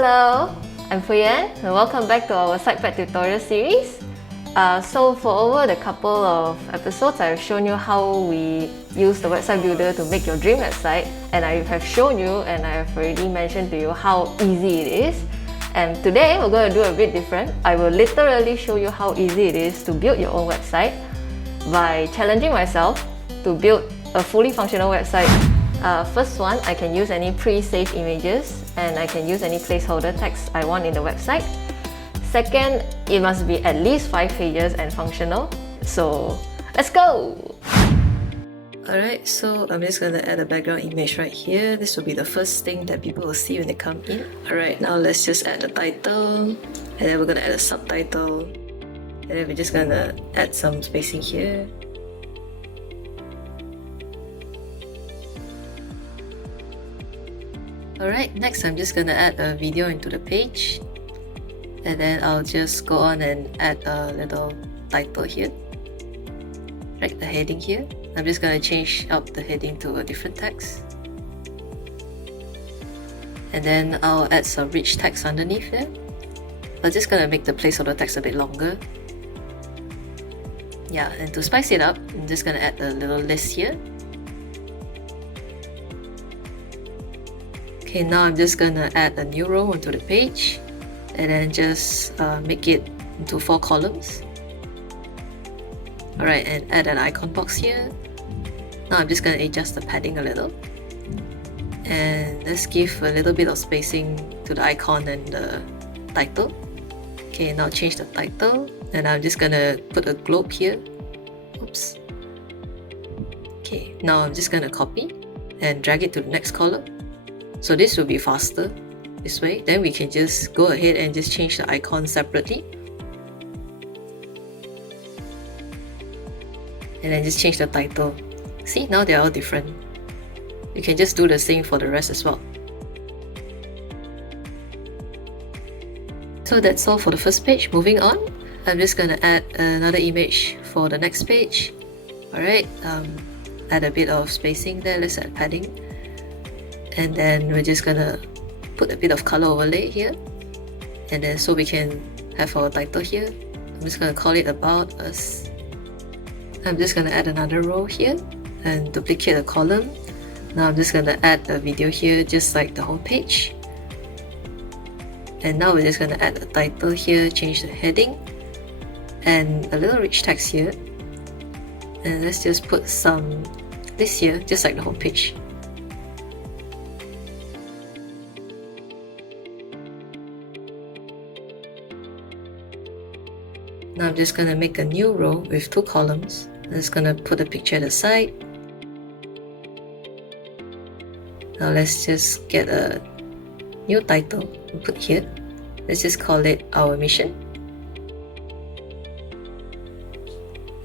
Hello, I'm Pui Yan and welcome back to our SitePad tutorial series. So for over the couple of episodes, I've shown you how we use the website builder to make your dream website, and I have shown you and I have already mentioned to you how easy it is. And today we're going to do a bit different. I will literally show you how easy it is to build your own website by challenging myself to build a fully functional website. First one, I can use any pre-saved images and I can use any placeholder text I want in the website. Second, it must be at least 5 pages and functional. So let's go! Alright, so I'm just going to add a background image right here. This will be the first thing that people will see when they come in. Alright, now let's just add a title, and then we're going to add a subtitle, and then we're just going to add some spacing here. Alright, next I'm just going to add a video into the page, and then I'll just go on and add a little title here. Right, the heading here. I'm just going to change up the heading to a different text. And then I'll add some rich text underneath there. I'm just going to make the placeholder text a bit longer. Yeah, and to spice it up, I'm just going to add a little list here. Okay, now I'm just going to add a new row onto the page and then just make it into 4 columns. Alright, and add an icon box here. Now I'm just going to adjust the padding a little. And let's give a little bit of spacing to the icon and the title. Okay, now change the title. And I'm just going to put a globe here. Oops. Okay, now I'm just going to copy and drag it to the next column. So this will be faster this way. Then we can just go ahead and just change the icon separately. And then just change the title. See, now they're all different. You can just do the same for the rest as well. So that's all for the first page. Moving on, I'm just going to add another image for the next page. Alright, add a bit of spacing there. Let's add padding. And then we're just going to put a bit of color overlay here. And then so we can have our title here. I'm just going to call it About Us. I'm just going to add another row here and duplicate a column. Now I'm just going to add a video here just like the home page. And now we're just going to add a title here, change the heading and a little rich text here. And let's just put some this here just like the home page. Now I'm just going to make a new row with 2 columns. I'm just going to put a picture at the side. Now let's just get a new title and put here. Let's just call it Our Mission.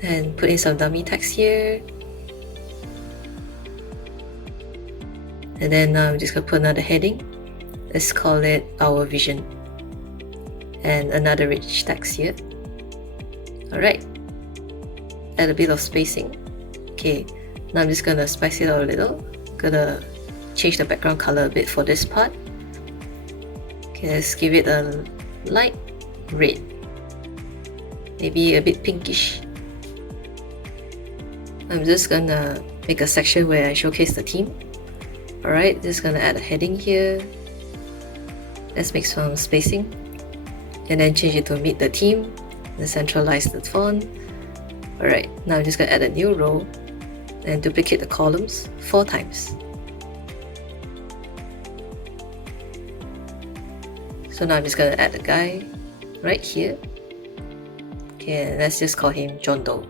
And put in some dummy text here. And then I'm just going to put another heading. Let's call it Our Vision. And another rich text here. Alright, add a bit of spacing. Okay, now I'm just gonna spice it out a little. Gonna change the background color a bit for this part. Okay, let's give it a light red. Maybe a bit pinkish. I'm just gonna make a section where I showcase the theme. Alright, just gonna add a heading here. Let's make some spacing. And then change it to meet the theme. And centralize the font. Alright, now I'm just going to add a new row and duplicate the columns 4 times. So now I'm just going to add a guy right here. Okay, let's just call him John Doe.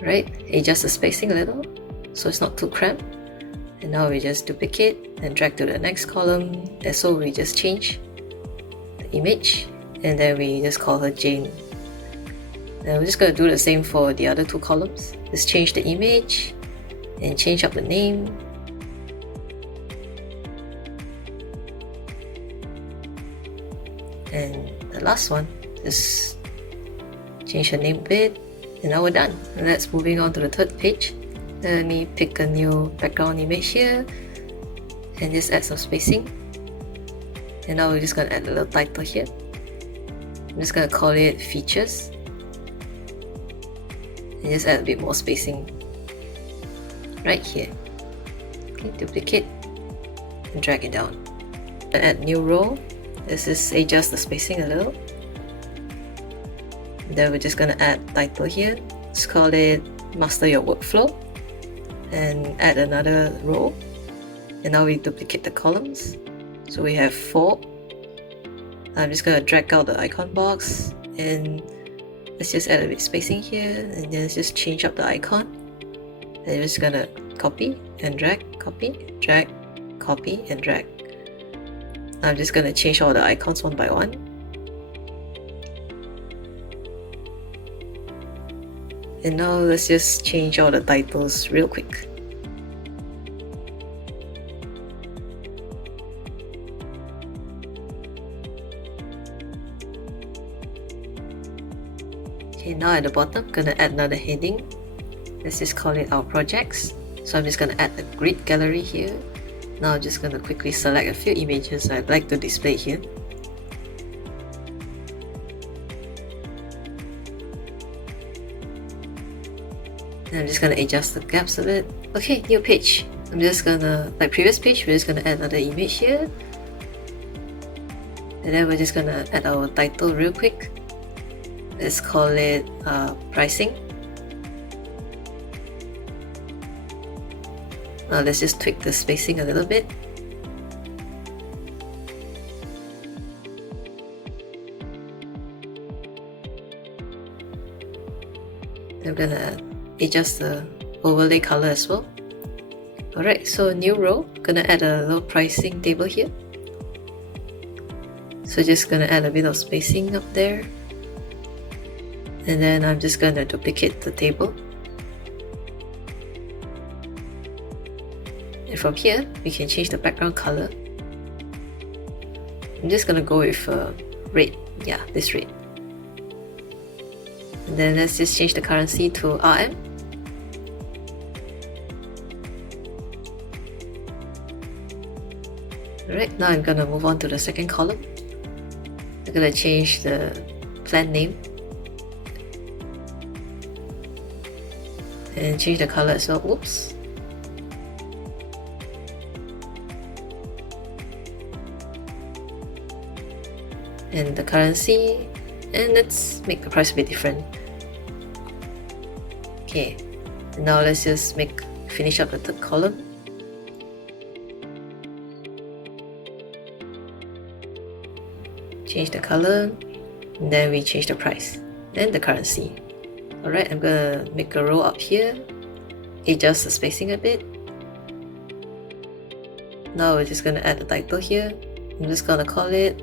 Right, adjust the spacing a little so it's not too cramped. And now we just duplicate and drag to the next column. And so we just change the image and then we just call her Jane. And we're just going to do the same for the other 2 columns. Just change the image and change up the name. And the last one, just change the name a bit. And now we're done. And let's moving on to the 3rd page. Let me pick a new background image here and just add some spacing. And now we're just gonna add a little title here. I'm just gonna call it features. And just add a bit more spacing right here. Okay, duplicate and drag it down. Add new row. Let's just adjust the spacing a little. Then we're just gonna add title here. Let's call it master your workflow. And add another row. And now we duplicate the columns. So we have 4. I'm just gonna drag out the icon box and let's just add a bit spacing here, and then let's just change up the icon. And we're just gonna copy and drag, copy, drag, copy and drag. I'm just gonna change all the icons one by one. And now let's just change all the titles real quick. Okay, now at the bottom, I'm gonna add another heading. Let's just call it our projects. So I'm just gonna add a grid gallery here. Now I'm just gonna quickly select a few images I'd like to display here. And I'm just gonna adjust the gaps a bit. Okay, new page. I'm just gonna, like previous page, we're just gonna add another image here. And then we're just gonna add our title real quick. Let's call it pricing. Now let's just tweak the spacing a little bit. I'm gonna adjust the overlay color as well. Alright, so new row, gonna add a little pricing table here. So just gonna add a bit of spacing up there. And then I'm just gonna duplicate the table. And from here, we can change the background color. I'm just gonna go with red, yeah, this red. And then let's just change the currency to RM. Alright, now I'm gonna move on to the second column. I'm gonna change the plan name. And change the color as well, whoops. And the currency, and let's make the price a bit different. Okay, and now let's just finish up the third column. Change the color, and then we change the price, then the currency. Alright, I'm gonna make a row up here, adjust the spacing a bit. Now we're just gonna add the title here. I'm just gonna call it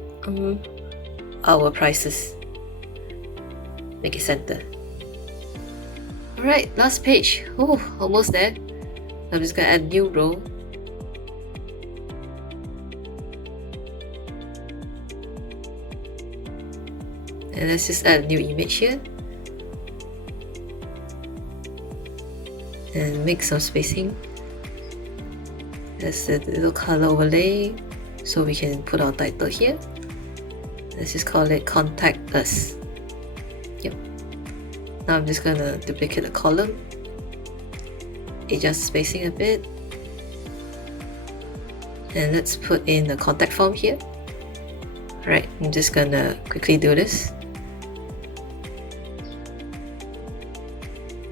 our prices. Make it center. Alright, last page. Oh, almost there. I'm just gonna add new row. And let's just add a new image here. And make some spacing. That's the little color overlay, so we can put our title here. Let's just call it Contact Us. Yep. Now I'm just gonna duplicate the column, adjust spacing a bit, and let's put in the contact form here. Alright, I'm just gonna quickly do this.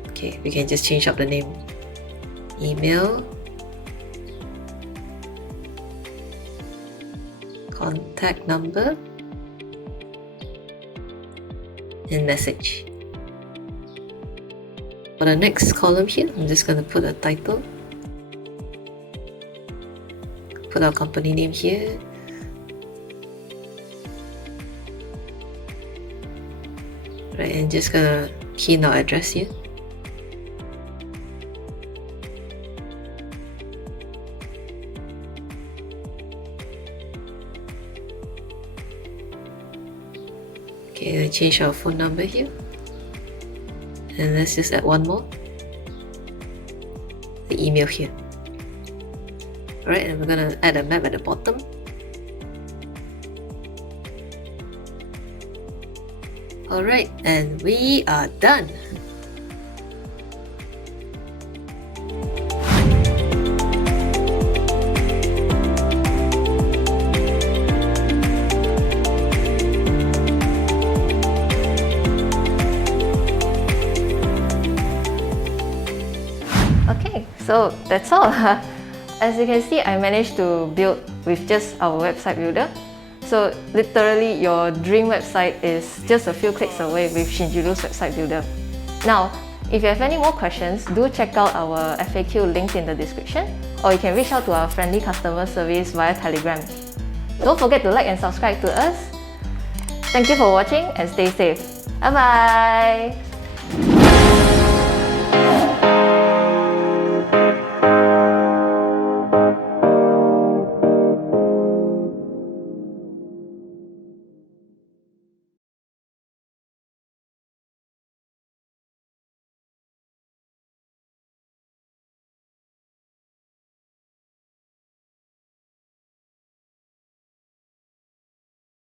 Okay, we can just change up the name. Email, contact number, and message. For the next column here, I'm just going to put a title. Put our company name here. Right, and just gonna key in our address here. Okay, I change our phone number here. And let's just add one more. The email here. Alright, and we're gonna add a map at the bottom. Alright, and we are done. Okay, so that's all. As you can see, I managed to build with just our website builder. So literally your dream website is just a few clicks away with Shinjiru's website builder. Now, if you have any more questions, do check out our FAQ linked in the description, or you can reach out to our friendly customer service via Telegram. Don't forget to like and subscribe to us. Thank you for watching and stay safe. Bye bye!